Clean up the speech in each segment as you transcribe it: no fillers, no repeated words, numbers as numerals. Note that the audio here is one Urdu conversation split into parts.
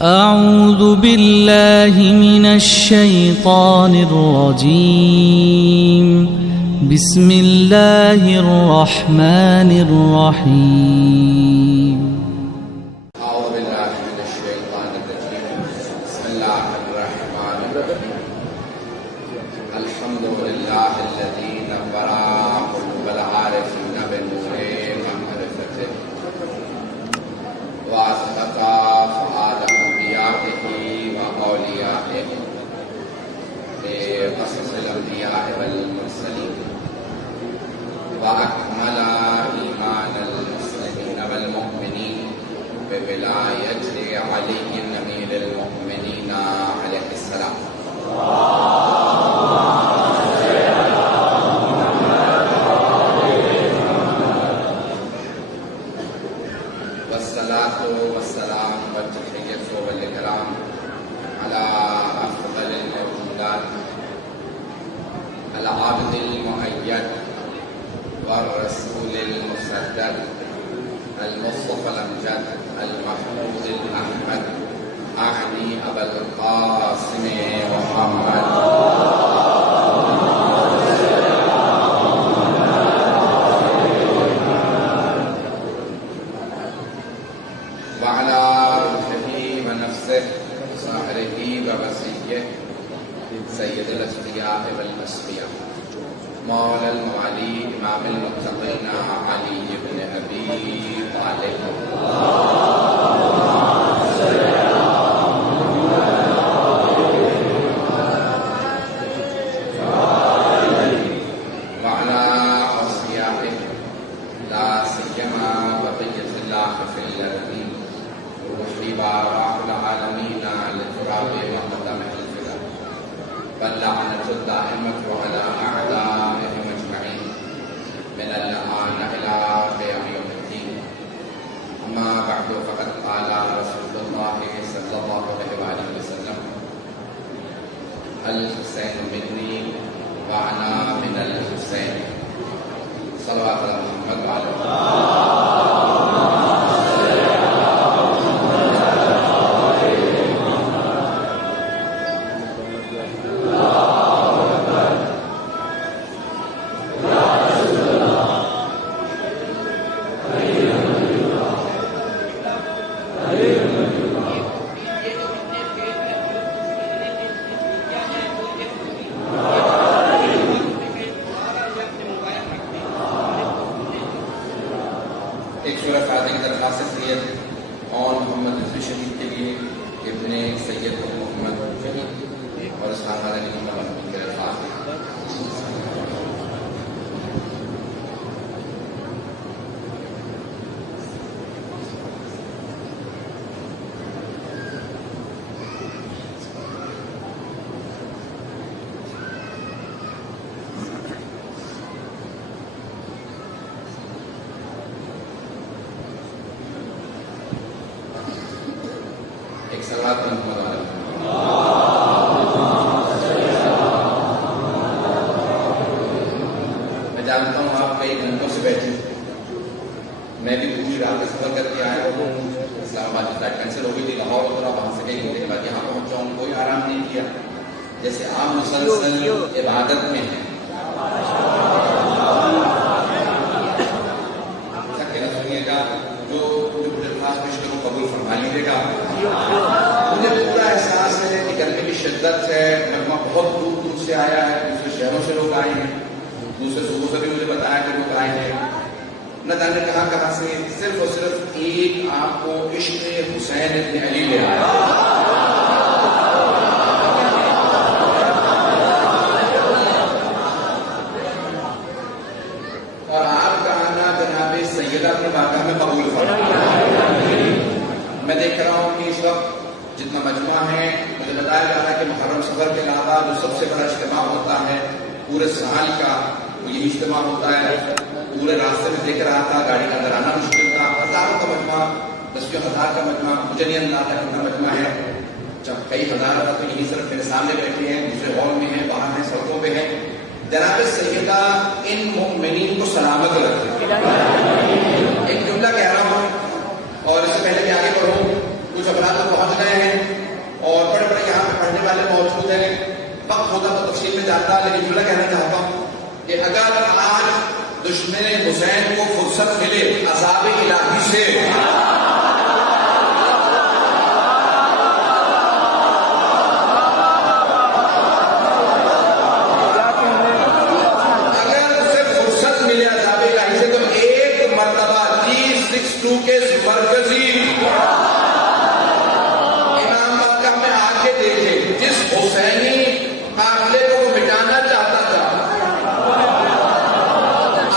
أعوذ بالله من الشيطان الرجيم بسم الله الرحمن الرحيم أعوذ بالله من الشيطان الرجيم بسم الله الرحمن الرحيم الحمد لله الذي نور قلوب العارفين بنور معرفته وأسقط فؤاد أنبيائه وأوليائه بقصص الأنبياء والمرسلين وأكمل إيمان المسلمين والمؤمنين بولاية علي أمير المؤمنين عليه السلام والصلاة والسلام والتحية والإكرام على أفضل الموجودات العبد المؤيد والرسول المسدد المصطفى الأمجد المحمود الأحمد أعني أبا القاسم محمد وعلى روحه ونفسه وسائره ووصيه سيد الأصفياء والأصفياء مولى الموالي إمام المتقين علي بن أبي طالب وعلى أصفيائه لا سيما بقية الله في الأرضين روحي وأرواح العالمين لتراب وقدمه الفداء واللعنة الدائمة على أعدائهم أجمعين من الآن إلى قيام يوم الدين أما بعد فقد قال رسول الله صلى الله عليه وآله وسلم الحسين مني وأنا من الحسين صلوات الله محمد وعلى ایک سورہ فاتحہ کی درخواست سید اور محمد رضوی شہید کے لیے ابن سید محمد شہید اور اسلام علیہ محمد کی درخواست ایک صلوات محمد علیہ میں جانتا ہوں آپ کئی گھنٹوں سے بیٹھے میں بھی پوری رات کا سفر کر کے آیا ہوں اسلام آباد کی فلائٹ کینسل ہو گئی تھی لاہور اترا وہاں سے کئی گھنٹے کے بعد یہاں پہنچا ہوں کوئی آرام نہیں کیا جیسے آپ مسلسل عبادت میں ہیں کہنا سنیے گا جو درخواست پیش کروں قبول فرما لیجیے گا مجھے پورا احساس ہے کہ گرمی کی شدت ہے مجمع بہت دور دور سے آیا ہے دوسرے شہروں سے لوگ آئے ہیں دوسرے صوبوں سے بھی مجھے بتایا کہ لوگ آئے ہیں نہ جانے کہاں سے صرف اور صرف ایک آپ کو عشق حسین ابن علی لے آیا اور آپ کا آنا جناب سیدہ اپنی بارگاہ میں قبول فرمائے میں دیکھ رہا ہوں کہ اس وقت جتنا مجمع ہے مجھے بتایا جا رہا ہے کہ محرم سفر کے علاوہ جو سب سے بڑا اجتماع ہوتا ہے پورے سال کا وہ یہی اجتماع ہوتا ہے پورے راستے میں دیکھ رہا تھا گاڑی کا اندر آنا مشکل تھا ہزاروں کا مجمع 10,000 کا مجمع مجھے نہیں اندازہ کتنا مجمع ہے جب کئی ہزار کا تو یہی صرف میرے سامنے بیٹھے ہیں دوسرے ہال میں ہیں باہر ہیں سڑکوں پہ ہیں جناب سیدہ ان مومنین کو سلامت رکھے ایک جملہ کہہ رہا ہوں اور اس سے پہلے کہ آگے بڑھوں کچھ افراد تو پہنچ گئے ہیں ہوتا تو تفصیل میں جانتا، لیکن جملہ کہنا چاہتا ہوں کہ اگر آج دشمن حسین کو فرصت ملے عذاب الہی سے، اگر اسے فرصت ملے عذاب الہی سے تو ایک مرتبہ G62 کے مرکزی امام باقر میں آ کے دیکھے، جس حسینی قافلے کو وہ مٹانا چاہتا تھا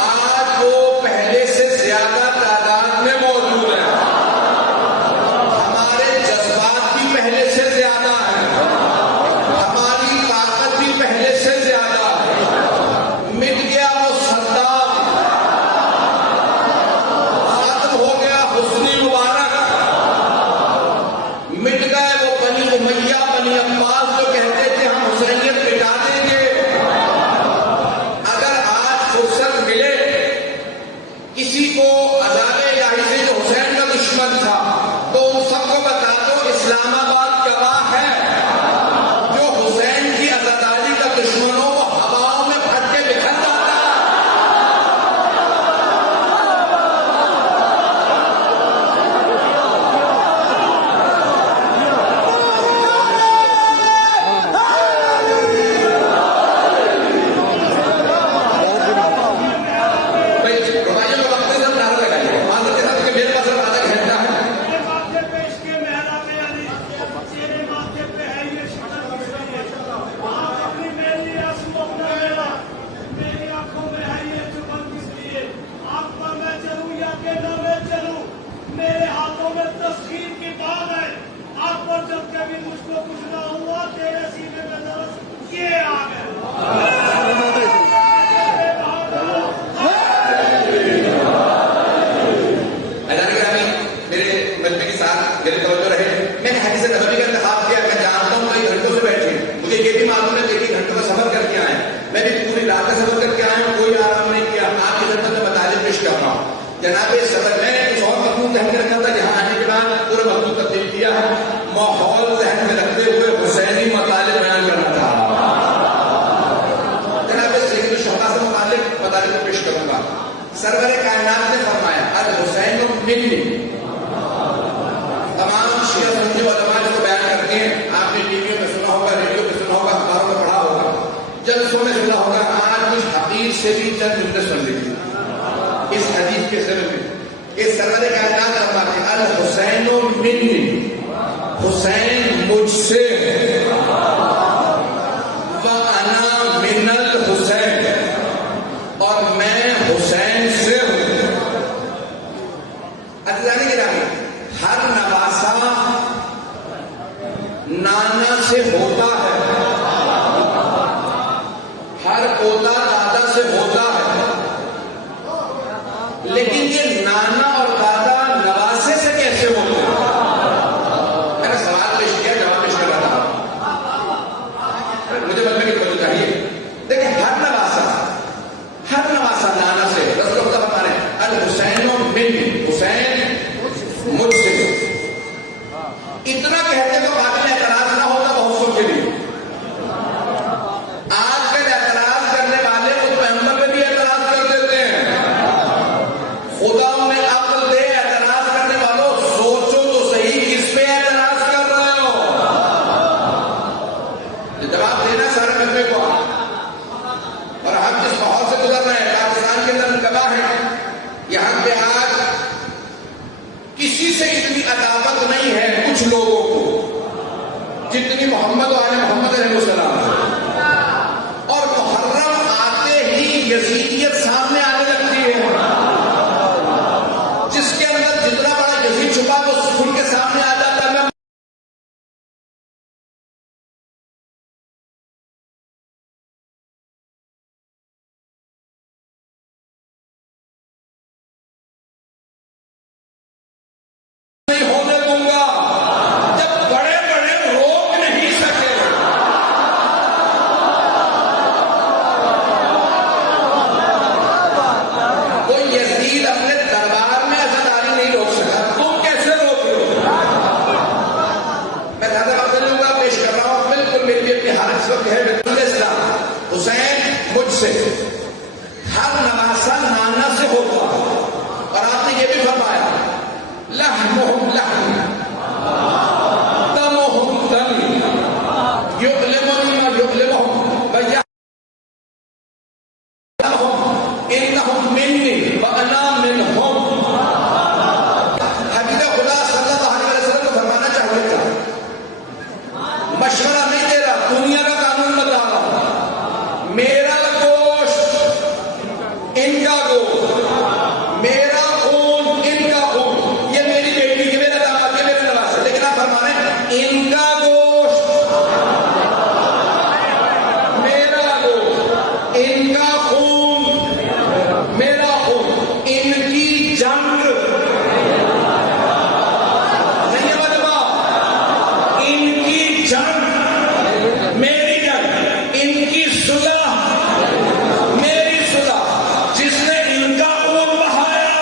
آج وہ پہلے سے زیادہ تعداد میں موجود ہے، ہمارے جذبات بھی پہلے سے زیادہ ہیں، ہماری طاقت بھی پہلے سے زیادہ ہے، مٹ گیا وہ صدام، ختم ہو گیا حسنی مبارک، مٹ گئے وہ بنی امیہ بنی عباس جو کہتے تھے ہم حسینیت مٹا دیں گے۔ اگر آج فرصت ملے کسی کو عذاب الہی سے جو حسین کا دشمن تھا تو ان سب کو بتا دو اسلام آباد گواہ ہے، جو حسین کی عزاداری کا دشمن ہو وہ ہواؤں میں پھٹ کے بکھر جاتا ہے۔ روایوں کا وقت سب نعرہ لگائیے معذرت کے ساتھ کہ میرے پاس اب آدھا گھنٹہ ہے۔ میرے ہاتھوں میں تسخیر کی بات ہے، آپ پر جب کبھی مجھ کو کچھ نہ ہوا تیرے سینے میں درس یہ آ اعلان گرامی میرے مجمع کے ساتھ میرے توجہ رہے، میں نے حدیث نبوی کا انتخاب کیا، میں جانتا ہوں کئی گھنٹوں سے بیٹھے، مجھے یہ بھی معلوم ہے کہ کئی گھنٹوں کا سفر کر کے آئے، میں بھی پوری رات کا سفر کر کے آیا ہوں، کوئی آرام نہیں کیا، آپ کی خدمت میں مطالب پیش کر رہا ہوں۔ جناب صدر میں نے کچھ اور مضمون ذہن میں رکھا تھا، یہاں آنے کے بعد پورا مضمون تبدیل کیا ہے، ماحول ذہن میں رکھتے ہوئے حسینی مطالب بیان کرنا چاہ رہا ہوں۔ جناب سید الشہداء سے متعلق مطالب پیش کروں گا۔ سرور کائنات نے فرمایا الحسین منی، تمام شیعہ سنی علماء اس کو بیان کرتے ہیں، آپ نے ٹی ویوں میں سنا ہوگا، ریڈیو میں سنا ہوگا، اخباروں میں پڑھا ہوگا، جلسوں میں سنا ہوگا، آج کچھ حقیق سے بھی چند جملے سن لیجیے اس حدیث کے سبب میں کہ سرور کائنات فرماتے ہیں الحسین منی، حسین مجھ سے، وَأَنَا مِنَ الْحُسَيْنِ، اور میں حسین سے ہوں۔ عزیزان گرامی، ہر نواسہ نانا سے ہوتا ہے، ہر پوتا دادا سے ہوتا ہے، لیکن یہ نانا اور دادا نواسے سے کیسے ہوتے ہیں؟ میں نے سوال پیش کیا، جواب پیش کر رہا تھا، مجھے بلکہ کی توجہ چاہیے۔ دیکھیں ہر نواسہ نانا سے، رسول اللہ فرماتے ہیں الحسین منی، حسین مجھ سے، اتنا کہتے تو قابل اعتراض نہ ہوتا بہت سو کے لیے۔ آج کل اعتراض کرنے والے اس پیغمبر پہ بھی اعتراض کر دیتے ہیں، خدا انہیں عقل دے، اعتراض کرنے والوں سوچو تو صحیح کس پہ اعتراض کر رہے ہو؟ جواب دینا سارے مجمع کو، اور ہم جس ماحول سے گزر رہے ہیں پاکستان کے اندر گواہ ہیں، یہاں پہ آج کسی سے اتنی عداوت نہیں ہے کچھ لوگوں کو جتنی محمد و آل محمد علیہ السلام سے، اور محرم آتے ہی یزیدیت سامنے آنے لگتی ہے، جس کے اندر جتنا بڑا یزید چھپا وہ کھل کے سامنے آ جاتا ہے۔ نہیں ہونے دوں گا جب بڑے بڑے روک نہیں سکے۔ سے، ہر نواسا نانا سے ہوگا، اور آپ نے یہ بھی فرمایا لحمہم لحم دمہم دم یعلمنی ما یعلمہم ویعلمہم انہم منی وانا منہم۔ حبیب خدا صلی اللہ علیہ وسلم کو فرمانا چاہیے تھا، مشورہ نہیں دے رہا، دنیا کا قانون بتا رہا، میرا گوشت ان کا گوشت، میرا خون ان کا خون، یہ میری بیٹی، یہ میرا داماد، یہ میرے نواز ہے، لیکن آپ فرما رہے ہیں ان کا گوشت میرا گوشت، ان کا خون میرا خون، ان کی جنگ نہیں بدلا، ان کی جنگ میری جنگ، ان کی صلح میری صلح۔ جس نے ان کا خون بہایا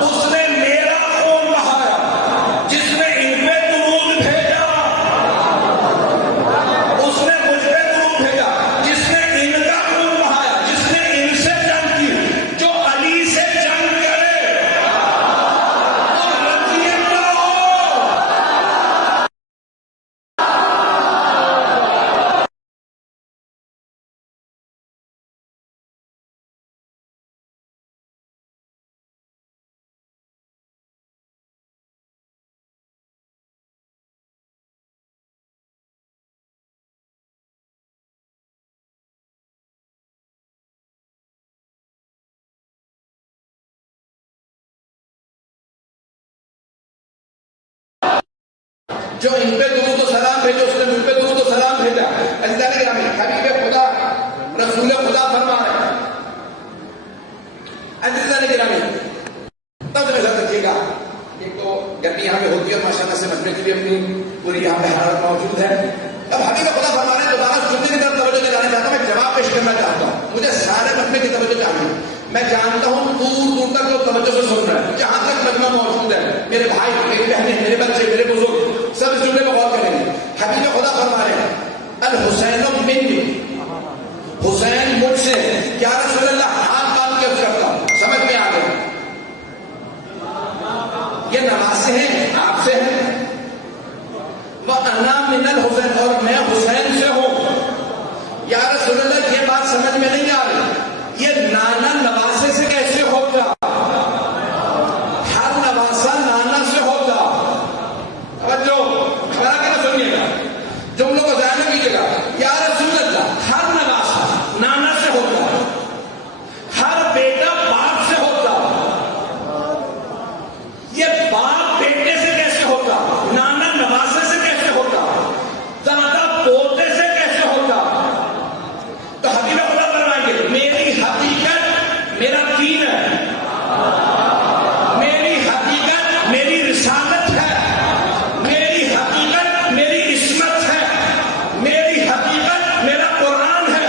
اس نے میرا خون بہایا، جس نے ان پہ درود بھیجا اس نے مجھ پہ درود بھیجا، جس نے ان کا خون بہایا، جس نے ان سے جنگ کی، جو علی سے جنگ کرے اور رضی اللہ ہو۔ جو ان پہ درود و سلام بھیجو اس نے مجھ پہ درود و سلام بھیجا۔ عزیزان گرامی، حبیب خدا رسول خدا فرما رہے ہیں، عزیزان گرامی تب نظر رکھیے گا، ایک تو گرمی یہاں پہ ہوتی ہے ماشاءاللہ سے بچنے کے لیے اپنی پوری یہاں پہ حرارت موجود ہے۔ اب حبیب خدا فرما رہے ہیں، دوبارہ سننے کی طرف توجہ دلانا چاہتا ہوں، میں جواب پیش کرنا چاہتا ہوں، مجھے سارے مجمع کی توجہ چاہیے، میں جانتا ہوں دور دور تک لوگ توجہ سے سن رہے ہیں، جہاں تک مجمع موجود ہے، میرے بھائی، میری بہنیں، میرے بچے، میرے بزرگ، سب اس جملے میں غور کریں گے۔ حبیب خدا فرما رہے ہیں الحسین منی، حسین مجھ سے، یا رسول اللہ ہاتھ باندھ کے کرتا ہوں، سمجھ میں آ گئی، یہ نواز سے ہیں، آپ سے ہیں، وَأَنَا مِنَ الْحُسَيْنِ، اور میں حسین سے ہوں۔ یا رسول اللہ یہ بات سمجھ میں نہیں آ رہی، یہ نانا نواسے سے کیسے ہوگا؟ ہر نواسا نانا سے ہوگا۔ توجہ ہمارا کہنا سنیے گا، جملوں کو ذہن میں کیجیے گا۔ یا رسول اللہ ہر نواسا نانا سے ہوگا، ہر بیٹا باپ سے ہوگا، یہ باپ بیٹے سے کیسے ہوگا؟ نانا نواسے سے کیسے ہوگا؟ دادا پوتے سے کیسے ہوگا؟ تو حبیب خدا فرمائیں گے میری حقیقت میرا دین ہے، میری حقیقت میری رسالت ہے، میری حقیقت میری عصمت ہے، میری حقیقت میرا قرآن ہے،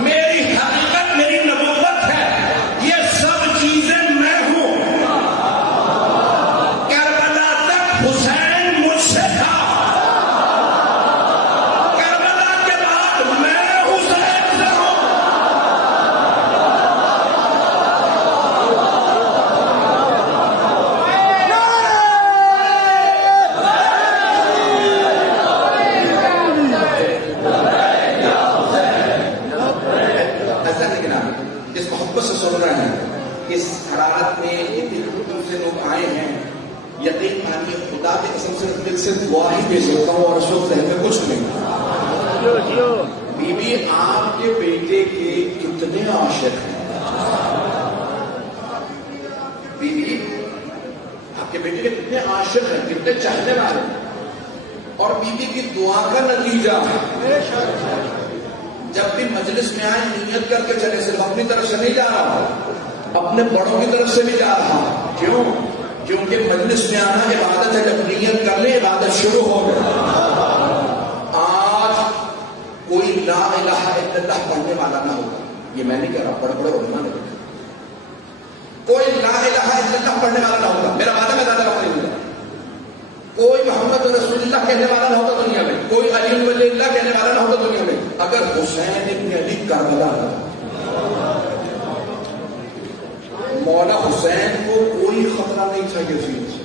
میری حقیقت میری نبوت ہے، یہ سب چیزیں میں ہوں۔ کربلا تک حسین مجھ سے تھا، کربلا کے بعد میں حسین سے ہوں۔ ایسا نہیں کہ جس محبت سے سن رہے ہیں، اس حرارت میں اتنی دور سے لوگ آئے ہیں، یقین مانیے خدا کی قسم سے دل سے دعا ہی دے سکتا ہوں، اور اس وقت ذہن میں کچھ نہیں۔ بی بی آپ کے بیٹے کے کتنے عاشق ہیں، بی بی آپ کے بیٹے کے کتنے عاشق ہیں، کتنے چاہنے والے ہیں، اور بی بی کی دعا کا نتیجہ جب بھی مجلس میں آئے نیت کر کے چلے، صرف اپنی طرف سے نہیں جا رہا، اپنے بڑوں کی طرف سے بھی جا رہا۔ کیوں؟ کیونکہ مجلس میں آنا عبادت ہے، جب نیت کر لے عبادت شروع ہو گئی۔ آج کوئی لا الہ الا اللہ پڑھنے والا نہ ہوگا، یہ میں نہیں کہہ رہا، بڑے بڑے علماء نے کہا، کوئی لا الہ الا اللہ پڑھنے والا نہ ہوگا، میرا وعدہ میں زیادہ وقت نہیں ہوگا، کوئی محمد رسول اللہ کہنے والا نہ ہوتا دنیا میں، کوئی علی ولی اللہ کہنے والا نہ ہوتا دنیا میں، اگر حسین ابن علی کربلا نہ تھا، مولا حسین کو کوئی خطرہ نہیں تھا یزید سے،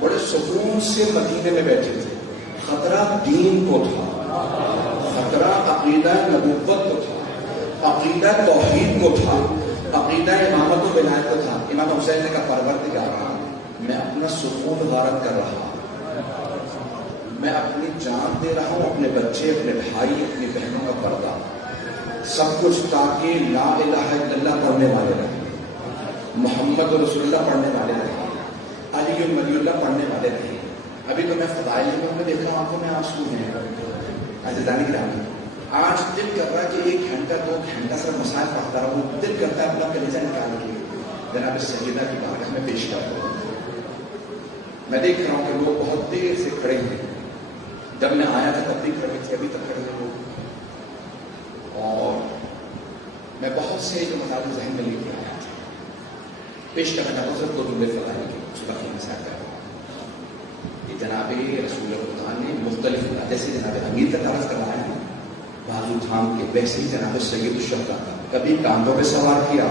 بڑے سکون سے مدینے میں بیٹھے تھے. خطرہ دین کو تھا، خطرہ عقیدہ نبوت کو تھا، عقیدہ توحید کو تھا، عقیدہ امامت و ولایت کو تھا. امام حسین نے کہا پروردگارا، میں اپنا سکون غارت کر رہا ہوں، میں اپنی جان دے رہا ہوں، اپنے بچے، اپنے بھائی، اپنی بہنوں کا پردہ، سب کچھ تاکہ لا الہ الا اللہ پڑھنے والے رہیں، محمد رسول اللہ پڑھنے والے رہیں، علی ولی اللہ پڑھنے والے رہیں. ابھی تو میں فضائل میں دیکھ رہا ہوں، آنکھوں میں آنسو ہیں. عزیزان گرامی، آج دل کر رہا ہے کہ 1 گھنٹہ 2 گھنٹہ سے مسائل پڑھتا رہا ہوں، دل کرتا ہے اپنا کلیجہ نکال کے جناب سیدہ کی بارگاہ میں پیش کر دوں. میں دیکھ رہا ہوں کہ لوگ بہت دیر سے کھڑے ہیں. جب میں آیا تھا تب بھی کھڑے تھے، ابھی تک کھڑے ہیں لوگ. اور میں بہت سے جو مسائل ذہن میں لے کے آیا تھا پیش کرنا چاہتا ہوں. صرف 2 جملے فضائل کے صبح کی مسائل کر رہا ہوں. یہ جناب رسول خدا نے مختلف جیسے جناب امیر کا تعارف کروایا ہے بازو تھام کے، ویسے ہی جناب سید الشہداء کا کبھی کاندھوں پہ سوار کیا،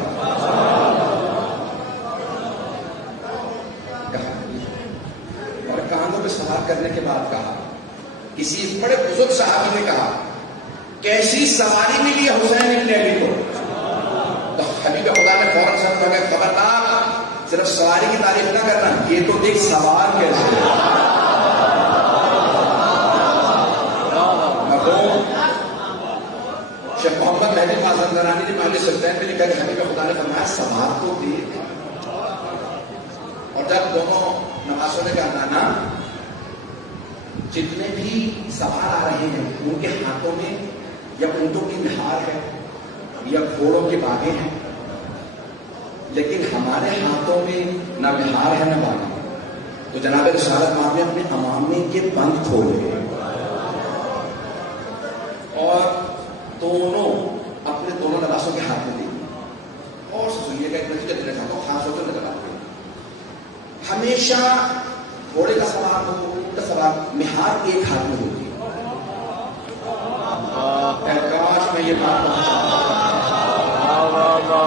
اور کاندھوں پہ سوار کرنے کے بعد کہا، کسی بڑے بزرگ صحابی نے کہا کیسی سواری ملی ہے حسین ابن علی کو؟ تو حبیب خدا نے فوراً سمجھ گیا خبردار، صرف سواری کی تعریف نہ کرنا، یہ تو دیکھ سوار کیسے ہے. شیخ محمد مہدی مازندرانی نے محل سلطین میں لکھا کہ حبیب خدا نے فرمایا سوار کو دیکھ. اور جب دونوں نوازوں نے کہا نانا جتنے بھی سوار آ رہے ہیں ان کے ہاتھوں میں یا اونٹوں کی مہار ہے یا گھوڑوں کے باغیں ہیں، لیکن ہمارے ہاتھوں میں نہ مہار ہے نہ باغیں. تو جناب رسالت ماں نے اپنے امامے کے بند کھولے اور دونوں اپنے دونوں نوازوں کے ہاتھ میں دی. اور سنیے گا ایک نتیجہ دینا چاہتا ہوں، خاص طور پہ نظر آتے ہیں ہمیشہ گھوڑے کا سوار ہو، اونٹ کا سوار، مہار ایک ہاتھ میں ہوتی ہے. کاش میں یہ بات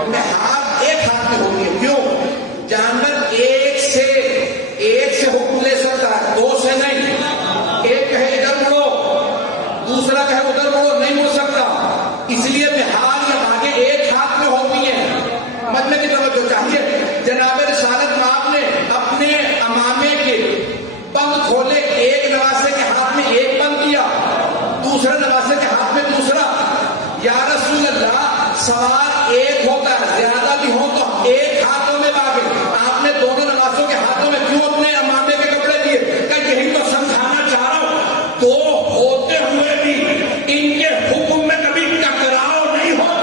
مہار ایک ہاتھ میں ہوتی ہے. کیوں؟ جانور ایک سے حکم لے سکتا ہے، 2 سے نہیں. ایک کہے ادھر مڑو، دوسرا کہے ادھر مڑو، نہیں مڑ سکتا. اس لیے مہار یا بھاگیں ایک ہاتھ میں ہوتی ہیں. مطلب کی توجہ چاہیے. جناب رسالت مآب نے اپنے امامے کے بند کھولے، ایک نواسے کے ہاتھ میں ایک بند کیا، دوسرے نواسے کے ہاتھ میں دوسرا. یا رسول اللہ، سوار ایک ہوتا ہے، زیادہ بھی ہو تو ایک ہاتھوں میں باغے. آپ نے دونوں نواسوں کے ہاتھوں میں کیوں اپنے امامے کے کپڑے دیے؟ کہ یہی تو سمجھانا چاہ رہا ہوں، 2 ہوتے ہوئے بھی ان کے حکم میں کبھی ٹکراؤ نہیں ہوتا.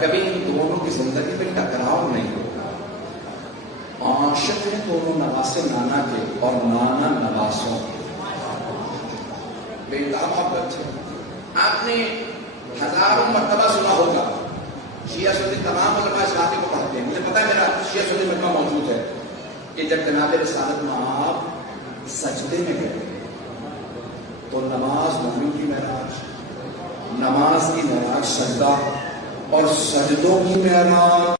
کبھی ان دونوں کی زندگی میں ٹکراؤ نہیں ہو. عاشق ہیں دونوں نواسے نانا کے اور نانا نواسوں کے، بے انتہا محبت ہے. آپ نے ہزاروں مرتبہ سنا ہوگا، شیعہ سنی تمام علماء اسلامی کو پڑھتے ہیں، مجھے پتا ہے میرا شیعہ سنی مجمع موجود ہے، کہ جب جناب رسالت مآب سجدے میں گئے تو نماز مومن کی معراج، نماز کی معراج سجدہ، اور سجدوں کی معراج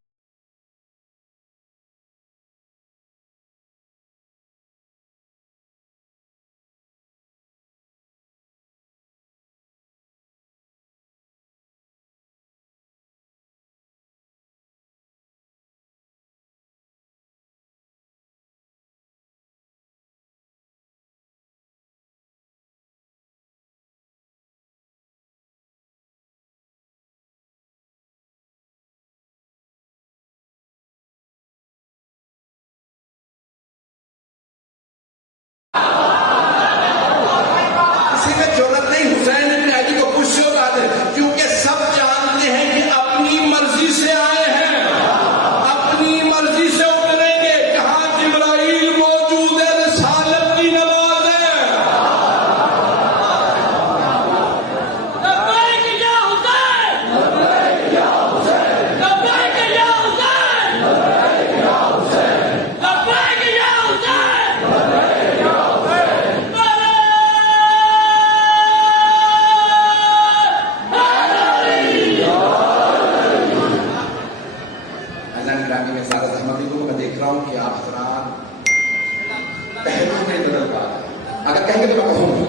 اگر کہیں گے تو میں کہوں گا.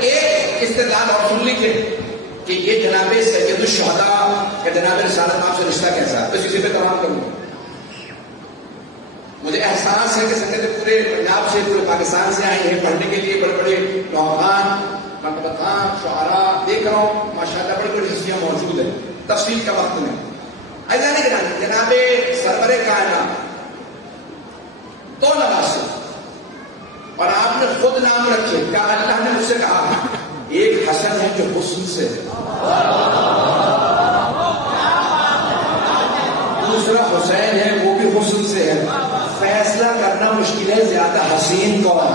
ایک استدلال اور سن لیجیے کہ یہ جناب سید الشہداء یا جناب رسالت مآب سے رشتہ کیسا ہے. اسی پہ تمام کروں گا. مجھے احساس ہے کہ سنگت پورے پنجاب سے پورے پاکستان سے آئی ہیں پڑھنے کے لیے. بڑے بڑے نوجوان مکتبہ خان شعراء دیکھ رہا ہوں ماشاءاللہ بڑی بڑی ہستیاں موجود ہیں. تفصیل کا وقت میں ایسا نہیں کرنا. جناب سرور کائنات دو نواسے اور آپ نے خود نام رکھے. کیا اللہ نے مجھ سے کہا ایک حسن ہے جو حسن سے ہے, دوسرا حسین ہے وہ بھی حسن سے ہے. فیصلہ کرنا مشکل ہے زیادہ حسین کون.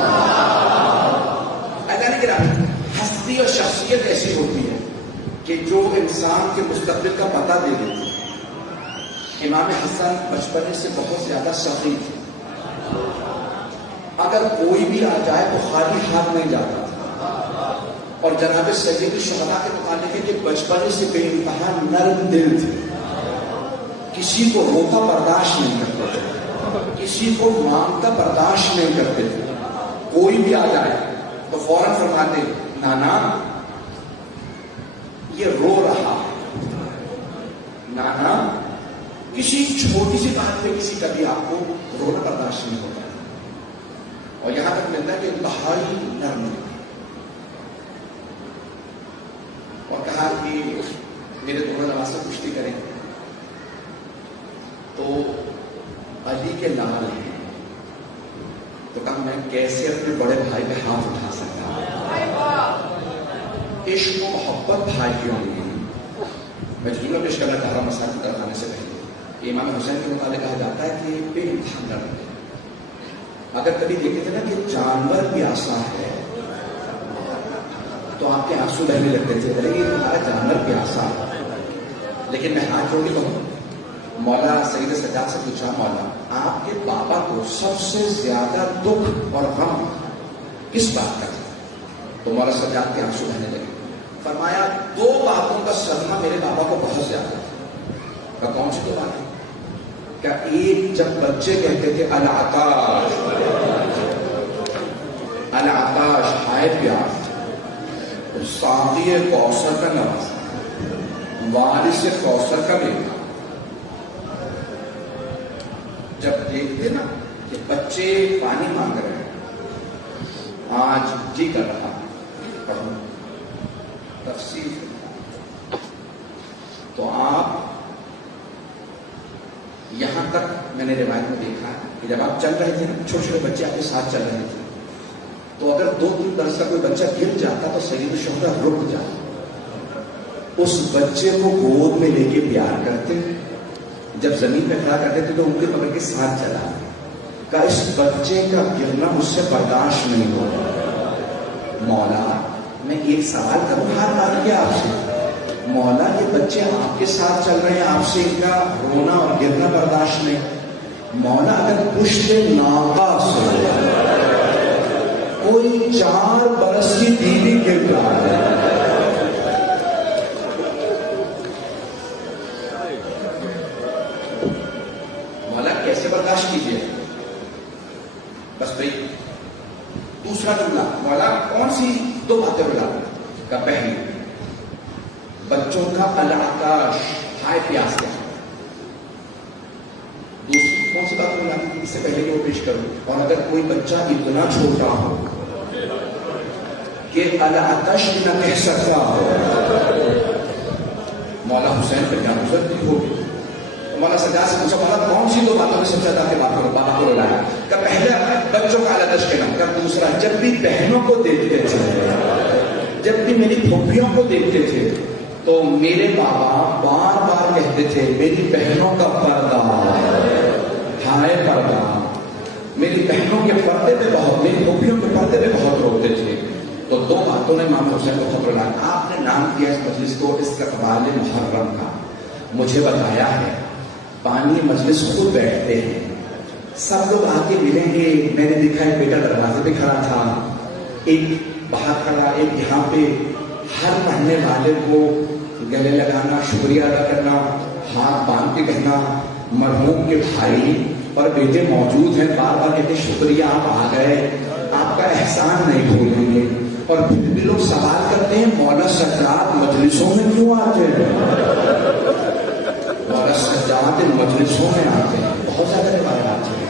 ایسا نہیں کرنا. ہستی اور شخصیت ایسی ہوتی ہے کہ جو انسان کے مستقبل کا پتہ دے دیتی ہے. امام حسن بچپنے سے بہت زیادہ سخی تھے. اگر کوئی بھی آ جائے تو خالی ہاتھ نہیں جاتا تھا. اور جناب سید الشہداء کے متعلق ہے کہ بچپنے سے بے انتہا نرم دل تھے. کسی کو روتا برداشت نہیں کرتے تھے, کسی کو مانگتا برداشت نہیں کرتے تھے. کوئی بھی آ جائے تو فوراً فرماتے نانا یہ رو رہا. نانا کسی چھوٹی سی بات پہ کسی کا بھی آپ کو رونا برداشت نہیں ہوتا. اور یہاں تک ملتا ہے کہ انتہائی نرم. اور کہا کہ میرے دونوں نواز سے کشتی کریں تو علی کے لال ہیں. تو کہا میں کیسے اپنے بڑے بھائی پہ ہاتھ اٹھا سکتا ہوں. عشق و محبت بھائی کیوں نہیں. میں جملہ پیش کرنا چاہ رہا ہوں مسائل کی طرف آنے سے پہلے. امام حسین کے متعلق کہا جاتا ہے کہ بے انتہا نرم ہے. اگر کبھی دیکھتے تھے نا کہ جانور پیاسا ہے تو آپ کے آنسو بہنے لگتے تھے کہ تمہارا جانور پیاسا ہے. لیکن میں ہاتھ جوڑ کے کہوں مولا سید سجاد سے پوچھا مولا آپ کے بابا کو سب سے زیادہ دکھ اور غم کس بات کا تھا. تو مولا سجاد کے آنسو بہنے لگے. فرمایا دو باتوں کا صدمہ میرے بابا کو بہت زیادہ تھا. کون سی دو باتیں. کیا ایک جب بچے کہتے تھے العطاش العطاش ہائے پیاس, ساقی کوثر کا نوازا وارث کوثر کا بیٹا. جب دیکھتے نا کہ بچے پانی مانگ رہے ہیں آج جی کر رہا پڑھوں تفصیل تو آپ یہاں تک میں نے روایت میں دیکھا کہ جب آپ چل رہے تھے نا چھوٹے چھوٹے بچے آپ کے ساتھ چل رہے تھے تو اگر 2-3 برس کا کوئی بچہ گر جاتا تو سید الشہداء رک جاتا. اس بچے کو گود میں لے کے پیار کرتے. جب زمین پہ کھڑا کرتے تھے تو ان کے پکڑ کے ساتھ چلا کہ اس بچے کا گرنا مجھ سے برداشت نہیں ہوگا. مولا میں ایک سوال کروں ہاتھ مانگ کے آپ سے. مولا یہ بچے آپ کے ساتھ چل رہے ہیں آپ سے ان کا رونا اور گرنا برداشت نہیں. مولا اگر پشت ناقہ سے کوئی 4 برس کی بیوی گر رہا ہے مولا کیسے برداشت کیجیے. بس بھائی دوسرا جملہ مولا کون سی 2 باتیں بلا کا پہلی بچوں کا العطاش ہائے پیاس کیا. دوسری کون سی بات بلا اس سے پہلے کہ وہ پیش کروں. اور اگر کوئی بچہ اتنا چھوٹا ہو کہ العطش نہ کہہ سکتا ہو مولا حسین پہ کیا گزرتی ہوگی. مولا سجاد سے پوچھا مولا کون سی 2 باتوں میں سب سے زیادہ کے بات کرو بابا کو رلایا. کہ پہلا بچوں کا العطش کہنا. کہ دوسرا جب بھی بہنوں کو دیکھتے تھے جب بھی میری پھوپھیوں کو دیکھتے تھے تو میرے بابا بار بار کہتے تھے میری بہنوں کا پردہ ہائے پردہ. میری بہنوں کے پردے پہ بہت میری پھوپھیوں کے پردے پہ بہت روتے تھے. تو 2 باتوں نے امام حسین کو بہت رلایا. آپ نے نام دیا اس مجلس کو استقبال محرم کا. مجھے بتایا ہے پانی مجلس خود بیٹھتے ہیں سب لوگ آ کے ملیں گے. میں نے دیکھا ایک بیٹا دروازے پہ کھڑا تھا ایک باہر کھڑا ایک یہاں پہ. ہر پڑھنے والے کو گلے لگانا شکریہ ادا کرنا ہاتھ باندھ کے کہنا مرحوم کے بھائی اور بیٹے موجود ہیں، بار بار کہتے شکریہ آپ آ گئے، آپ کا احسان نہیں بھولیں گے. اور پھر بھی لوگ سوال کرتے ہیں مولا سجاد مجلسوں میں کیوں آتے ہیں؟ مولا سجاد مجلسوں میں آتے ہیں. بہت زیادہ روایات ہیں.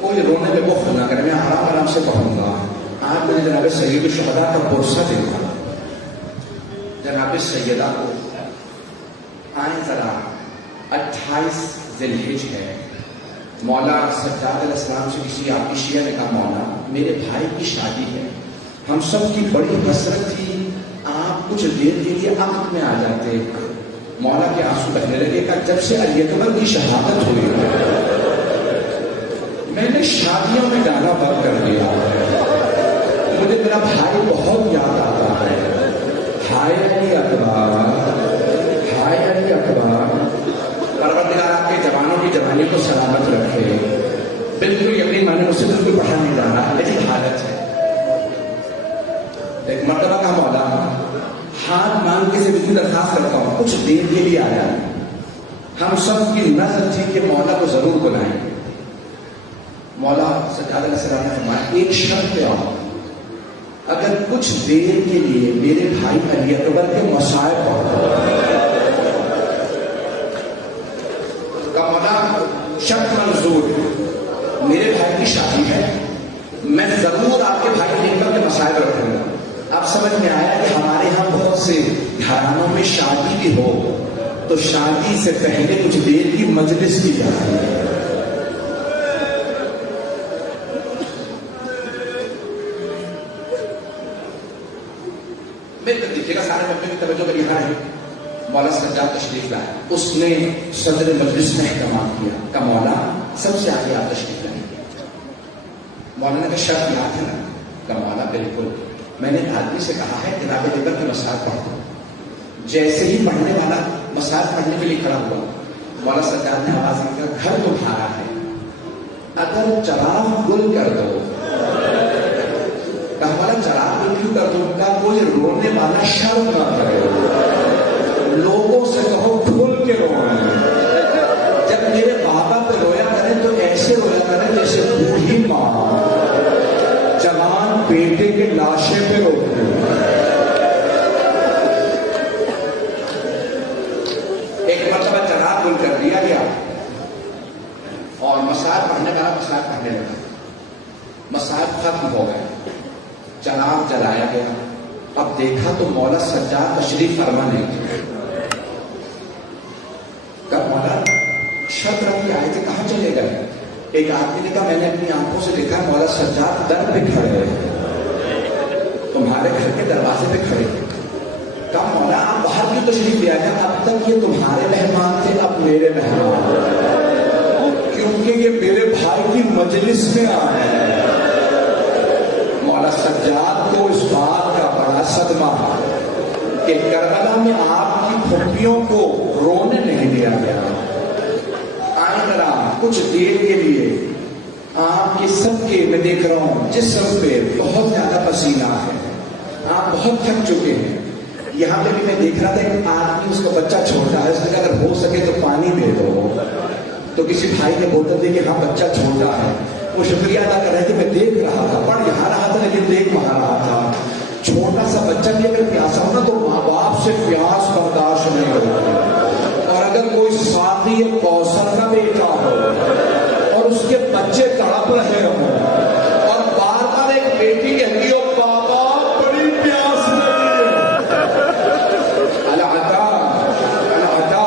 کوئی رونے میں بخل نہ کرے، میں آرام آرام سے پڑھوں گا. آج میں نے جناب سید الشہداء کا پرسہ دیکھا. جناب سیدہ کو آئیں ذرا 28 ذی الحجہ ہے. مولا سجاد علیہ السلام سے کسی عائشہ نے کہا مولا میرے بھائی کی شادی ہے، ہم سب کی بڑی حسرت تھی، آپ کچھ دیر کے لیے عقد میں آ جاتے. مولا کے آنسو بہنے لگے. کہ جب سے علی اکبر کی شہادت ہوئی میں نے شادیوں میں گانا بند کر دیا. مجھے میرا بھائی بہت یاد آتا ہے. ہائے علی اکبر، ہائے علی اکبر. پروردگار آپ کے جوانوں کی جوانی کو سلامت رکھے. بالکل یقین میں نے اسے بالکل پڑھا نہیں جانا، لیکن حالت ہے. ایک مرتبہ کا مولا ہاتھ مانگ کے سے بھی درخواست کرتا ہوں کچھ دیر کے لیے آیا. ہم سب کی نظر تھی کہ مولا کو ضرور بلائیں. مولا سجاد علیہ السلام نے فرمایا ایک شرط پہ آؤ، اگر کچھ دیر کے لیے میرے بھائی علی اکبر کے مصائب پڑھو. شرط منظور، میرے بھائی کی شادی ہے، میں ضرور آپ کے بھائی علی اکبر کے مصائب رکھوں گا. اب سمجھ میں آیا کہ ہمارے ہاں بہت سے گھرانوں میں شادی بھی ہو تو شادی سے پہلے کچھ دیر کی مجلس کی جاتی ہے. دیکھیے گا سارے وقت کی توجہ کا یہاں ہے. مولا سجاد تشریف لائے، اس نے صدر مجلس میں اہتمام کیا کہ مولا سب سے آگے آپ تشریف لائیں. مولانا کا شرط یاد ہے نا؟ کہ مولا بالکل. میں نے آدمی سے کہا ہے جناب دیگر کے مسائل پڑھو. جیسے ہی پڑھنے والا مسائل پڑھنے کے لیے کھڑا ہوا مولا سجاد نے آواز دی کہ گھر تمہارا ہے، اگر چراغ گل کر دو. کہا مولا چراغ گل کیوں کر دو؟ کہا کوئی رونے والا شرم نہ کرے، لوگوں سے کہو کھل کے رونا. جب میرے بابا پہ رویا کریں تو ایسے رویا کریں جیسے بوڑھی ماں جوان بیٹے کے لاشے پہ روتے. ایک مرتبہ چراغ گل کر دیا گیا اور مسائل پڑھنے والا مسائل پڑھنے لگا. مسائل ختم ہو گئے، چراغ جلایا گیا. اب دیکھا تو مولا سجاد تشریف فرما نہیں تھے. مولا شرط رکھی آئے تھے کہاں چلے گئے؟ ایک آدمی نے کہا میں نے اپنی آنکھوں سے دیکھا مولا سجاد در پہ کھڑے ہیں، تمہارے گھر کے دروازے پہ کھڑے ہیں. کہا مولا آپ باہر کیوں تشریف لے آئے؟ اب تک یہ تمہارے مہمان تھے، اب میرے مہمان، کیونکہ یہ میرے بھائی کی مجلس میں آئے ہیں. مولا سجاد کو اس بات کا بڑا صدمہ کہ کربلا میں آپ کی پھپھیوں کو رونے نہیں دیا گیا. آئیں ذرا کچھ دیر کے لیے آپ کے سب کے میں دیکھ رہا ہوں جسم پہ بہت زیادہ پسینہ ہے، آپ بہت تھک چکے ہیں. یہاں پہ بھی میں دیکھ رہا تھا ایک آدمی اس کا بچہ چھوٹا ہے، اس نے کہا اگر ہو سکے تو پانی دے دو. تو کسی بھائی نے بوتل دی کہ ہاں بچہ چھوٹا ہے. وہ شکریہ ادا کر رہے تھے. میں دیکھ رہا تھا، پڑھ یہاں رہا تھا لیکن دیکھ وہاں رہا تھا. چھوٹا سا بچہ بھی اگر پیاسا ہو نا تو ماں باپ سے پیاس برداشت نہیں ہوتی. اور اگر کوئی ساتھی کوثر کا بیٹا ہو اور اس کے بچے تڑپ رہے ہوں اور بار بار ایک بیٹی کہتی ہو بابا بڑی پیاس لگی ہے، العطا العطا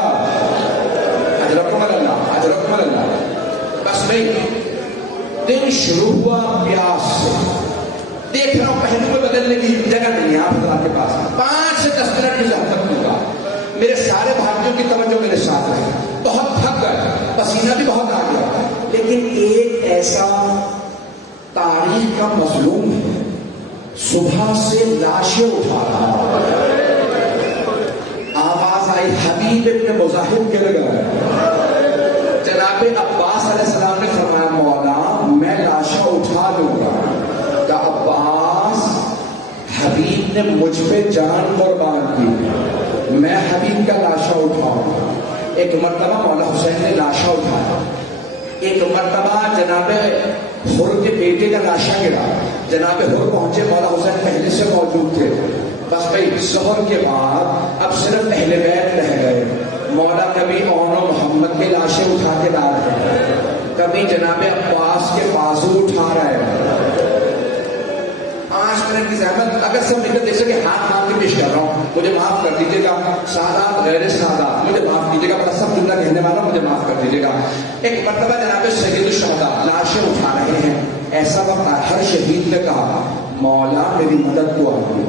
اجرکم اللہ اجرکم اللہ. بس نہیں، دن شروع ہوا پیاس سے. دیکھ رہا ہوں پہلو میں بدلنے کی جگہ نہیں ہے آپ کے پاس. 5 سے 10 منٹ کی زحمت ہوگا. میرے سارے بھائیوں کی توجہ میرے ساتھ ہے. بہت تھک گئے، پسینہ بھی بہت آ گیا. لیکن ایک ایسا تاریخ کا مظلوم ہے، صبح سے لاشیں اٹھا رہا. آواز آئی حبیب ابن مزاحم گر گئے. جناب عباس علیہ السلام نے فرمایا مولا میں لاشیں اٹھا دوں گا. کہ عباس حبیب نے مجھ پہ جان قربان کی، میں حبیب کا لاشا اٹھاؤں. ایک مرتبہ مولا حسین نے لاشا اٹھایا. ایک مرتبہ جناب حر کے بیٹے کا لاشا گرا، جناب حر پہنچے، مولا حسین پہلے سے موجود تھے، بس بھائی ظہر کے بعد اب صرف اہل بیت رہ گئے، مولا کبھی اون و محمد کے لاشیں اٹھا کے لا رہے ہیں، کبھی جناب عباس کے بازو اٹھا رہے ہیں۔ 5 منٹ کی زحمت، اگر سب ملت دیکھ سکے ہاتھ مانگ کے پیش کر رہا ہوں، مجھے معاف کر دیجیے گا، سادات غیر سادات مجھے معاف کیجیے گا، بڑا سب جملہ کہنے والا مجھے معاف کر دیجیے گا۔ ایک مرتبہ جناب سید الشہداء لاشیں اٹھا رہے ہیں، ایسا وقت ہر شہید نے کہا مولا میری مدد کو آئیے،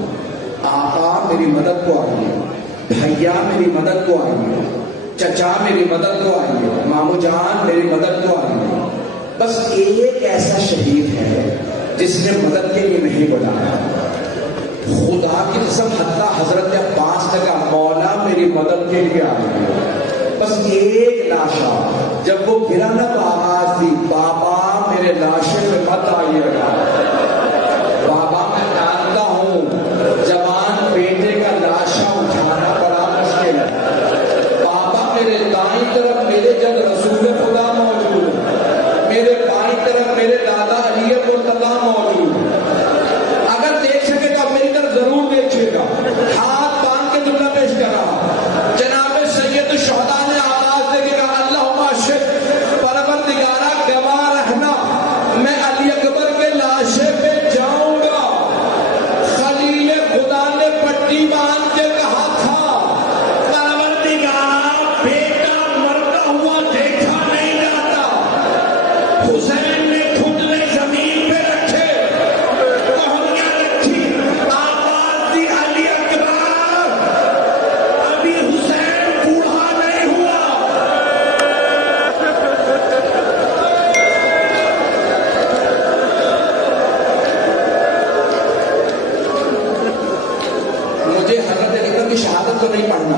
آقا میری مدد کو آئیے، بھیا میری مدد کو آئیے، چچا میری مدد کو آئیے، مامو جان میری مدد کو آئیے۔ بس ایک ایسا شہید ہے جس نے مدد کے لیے نہیں بلایا، خدا کی قسم حتیٰ حضرت عباس نے کہا مولا میری مدد کے لیے آئیے۔ بس ایک لاشا جب وہ گرا نہ تو آواز دی بابا میرے لاشے پہ مت آئیے گا، بابا میں جانتا ہوں جوان بیٹے کا لاشا اٹھانا بڑا مشکل ہے، بابا میرے دائیں طرف میرے جب رسول خدا موجود، میرے بائیں طرف میرے دادا علی مرتضیٰ موجود، اگر دیکھ سکے تو میری طرف ضرور دیکھیے گا، ہاتھ باندھ کے جملہ پیش کر رہا جناب سید الشہداء نے آواز دے کے کہا اللہم اشہد پروردگارا گواہ رہنا میں علی اکبر کے لاشے پہ جاؤں گا۔ خلیل خدا نے پٹی باندھ کے کہا تھا پروردگارا بیٹا مرتا ہوا دیکھا نہیں جاتا، حسین نے گھٹنے زمین پہ رکھے، کوہنیاں رکھی، آواز دی علی اکبر ابھی حسین بوڑھا نہیں ہوا۔ مجھے حضرت علی اکبر کی شہادت کو نہیں پڑھنا،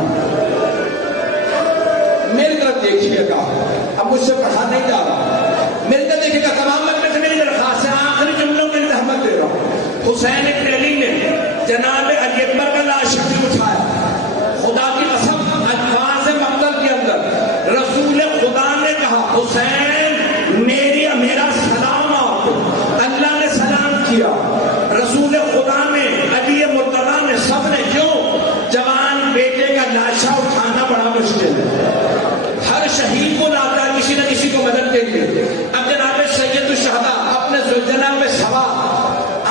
میری طرف دیکھیے گا، اب مجھ سے پڑھا نہیں جا رہا، میری طرف دیکھیے گا، تمام مجلس سے میری درخواست ہے، آخری جملوں میں رحمت دے رہا ہوں۔ حسین ابن علی نے جناب علی اکبر کا لاشا بھی اٹھایا، خدا کی قسم الفاظ مقتل کے اندر رسول خدا نے کہا حسین میرا سلام آپ، اللہ نے سلام کیا، رسول خدا نے علی مرتضیٰ نے سب نے، کیوں؟ جوان بیٹے کا لاشا اٹھانا بڑا مشکل ہے، ہر شہید کو لاتا ہے کسی نہ کسی کو مدد کے لیے۔ اب جناب سید الشہداء اپنے زلزلہ میں سوار،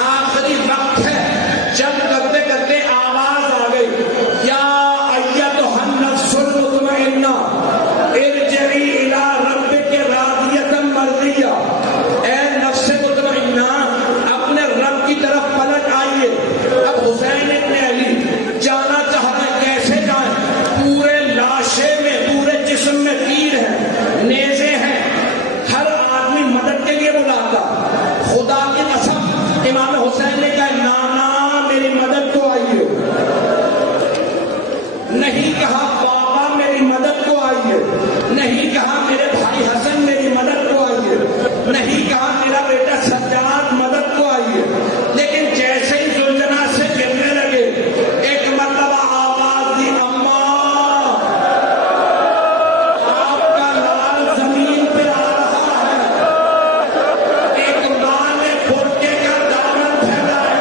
آخری وقت ہے، جب کرتے کرتے آواز آ گئی یا ایتھا النفس المطمئنہ ارجعی الی ربک راضیۃ مرضیہ، اے نفس مطمئنہ اپنے رب کی طرف پلٹ آئیے۔ اب حسین ابن علی جانا چاہتا ہے، کیسے جائیں؟ پورے لاشے میں پورے جسم میں تیر ہے، نیزے ہیں، ہر آدمی مدد کے لیے بلاتا، خدا کی قسم امام حسین نے کہا نانا میری مدد کو آئیے، نہیں کہا بابا میری مدد کو آئیے، نہیں کہا میرے بھائی حسن میری مدد کو آئیے، نہیں کہا میرا بیٹا سجاد مدد کو آئیے، لیکن جیسے ہی زلزلہ سے گرنے لگے ایک مرتبہ آواز دی اماں آپ کا لال زمین پہ آ رہا ہے، ایک ماں نے پھٹکے کا دامن پھیلایا،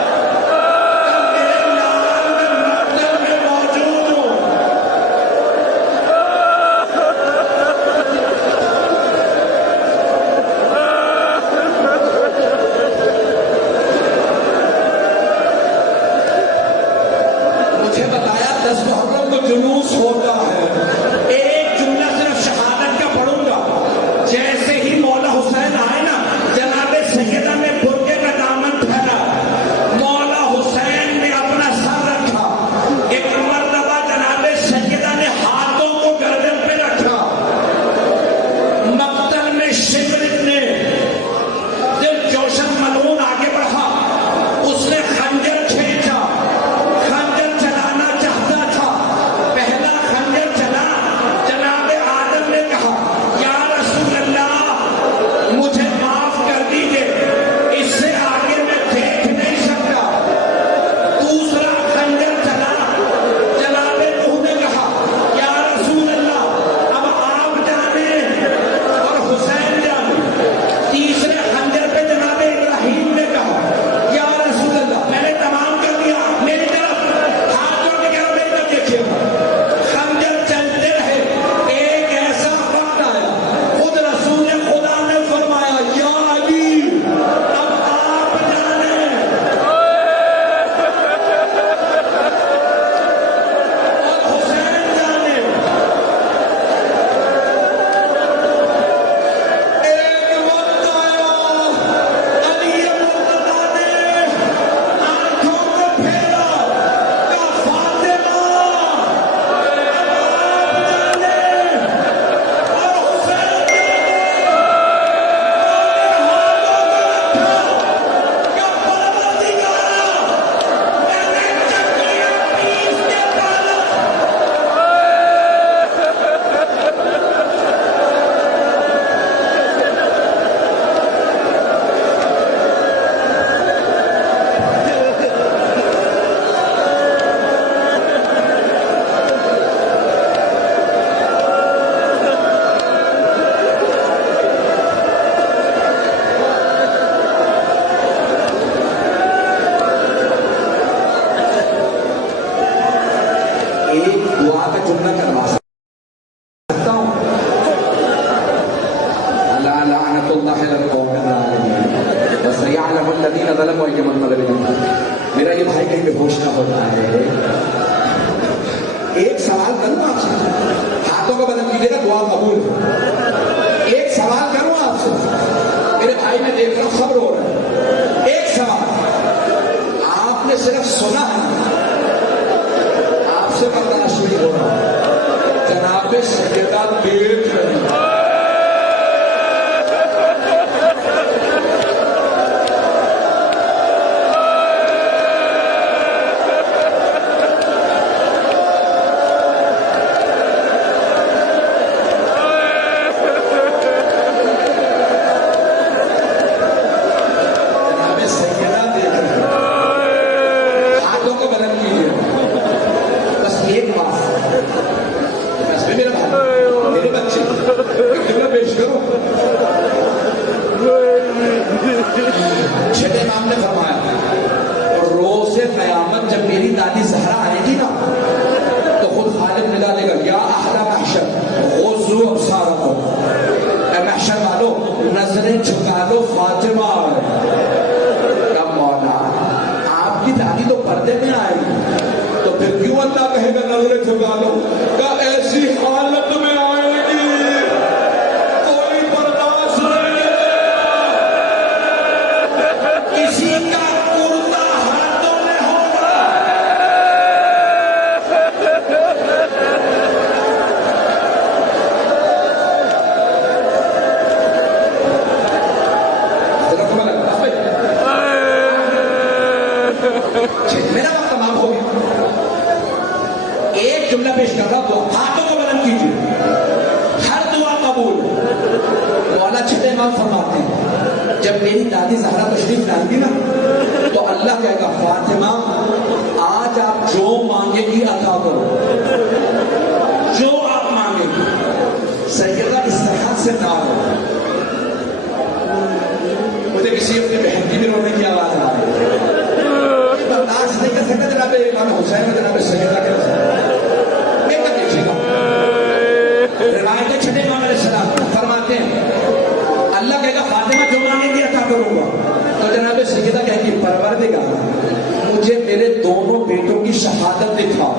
الذین ظلموا أيما منقلب، میرا یہ بھائی کہیں بے ہوش نہ ہوتا ہے. ایک سوال کروں آپ سے، ہاتھوں کو بلند کیجیے گا، دعا قبول ہے. ایک سوال کروں آپ سے، میرے بھائی میں دیکھ رہا ہوں صبر ہو رہا ہے. ایک سوال، آپ نے صرف سنا ہے، آپ سے بتانا شروع ہو رہا ہے، جناب سیدہ دیکھ رہے ہیں. چھٹے امام نے فرمایا اور روز قیامت جب میری دادی زہرا آئے گی نا تو خود خالق ملا دے گا، یا اہل محشر غضوا ابصارکم، اے محشر والو نظریں جھکا لو، فاطمہ آ رہے. یا مولا آپ کی دادی تو پردے میں آئے گی، تو پھر کیوں اللہ کہے گا نظریں جھکا لو؟ کہ ایسی حالت میں آئے گی کوئی برداشت نہیں کسی کا کرتا ہاتھوں میں ہوگا. میرا وقت تمام ہو گیا. ایک جملہ پیش کر رہا ہوں، ہاتھوں کو بلند کیجیے، ہر دعا قبول. مولا چھٹے امام فرماتے ہیں جب میری دادی زہرا تشریف لائیں گی نا تو اللہ کہے گا فاطمہ آج آپ جو مانگے گی عطا کرو، جو آپ مانگے گی. سیدہ اس طرح سے نہ ہو. مجھے کسی اپنی بہن کی بھی رونے کی آواز آ رہی ہے، برداشت نہیں کر سکتا جناب امام حسین اور جناب سیدہ کے ایک بار دیکھیے گا. روایت چھٹے امام علیہ السلام فرماتے ہیں اللہ کہے گا فاطمہ جو مانگے گی عطا کروں گا. تو جناب سیدہ کہے گی پروردگار مجھے میرے دونوں بیٹوں کی شہادت دکھاؤ.